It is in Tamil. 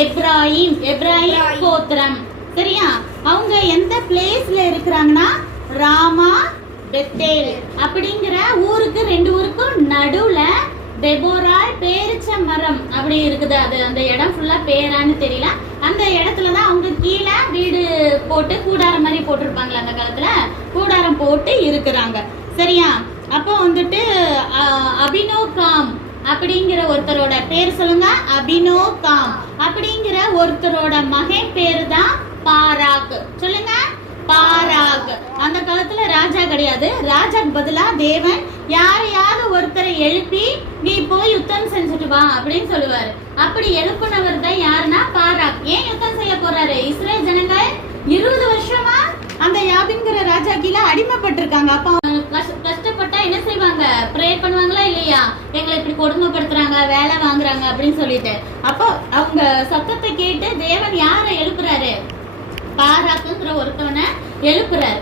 எப்ராஹிம் எப்ராஹிம். கோத்திரம். சரியா? அவங்க எந்த பிளேஸ்ல இருக்கிறாங்கன்னா ராமா பெத்தேல் அப்படிங்கிற ஊருக்கு ரெண்டு ஊருக்கும் நடுவுல தெபோராய் பேரிச்ச மரம் அப்படி இருக்குது. அது அந்த இடம் ஃபுல்லா பேரான்னு தெரியல. அந்த இடத்துல தான் அவங்க கீழே வீடு போட்டு கூடாரம் மாதிரி போட்டிருப்பாங்களா அந்த காலத்துல? கூடாரம் போட்டு இருக்கிறாங்க. சரியா? அப்போ வந்துட்டு அபினோ காம் அப்படிங்கிற ஒருத்தரோட பேர் சொல்லுங்க. அபினோ காம் அப்படிங்கிற ஒருத்தரோட மகன் பேரு தான் பாராக். சொல்லுங்க பாராக். அந்த காலத்துல ராஜா கிடையாது. ராஜாக்கு பதிலா தேவன் யாரையாவது ஒருத்தரை எழுப்பி நீ போய் யுத்தம் செஞ்சுட்டு வா அப்படின்னு சொல்லுவாரு. அப்படி எழுப்புனவர் தான் யாருன்னா பாராக். ஏன் யுத்தம் செய்ய போறாரு? இஸ்ரேல் ஜனங்கள் இருபது வருஷமா அந்த யாபின்கிற ராஜா கீழே அடிமைப்பட்டிருக்காங்க. அப்ப கஷ்ட- எங்களை இப்படி கொடுமைப்படுத்துறாங்க வேலை வாங்குறாங்க அப்படின்னு சொல்லிட்டு. அப்போ அவங்க சத்தத்தை கேட்டு தேவன் யாரை எழுப்புறாரு? பாராக்குங்கிற ஒருத்தவனை எழுப்புறாரு.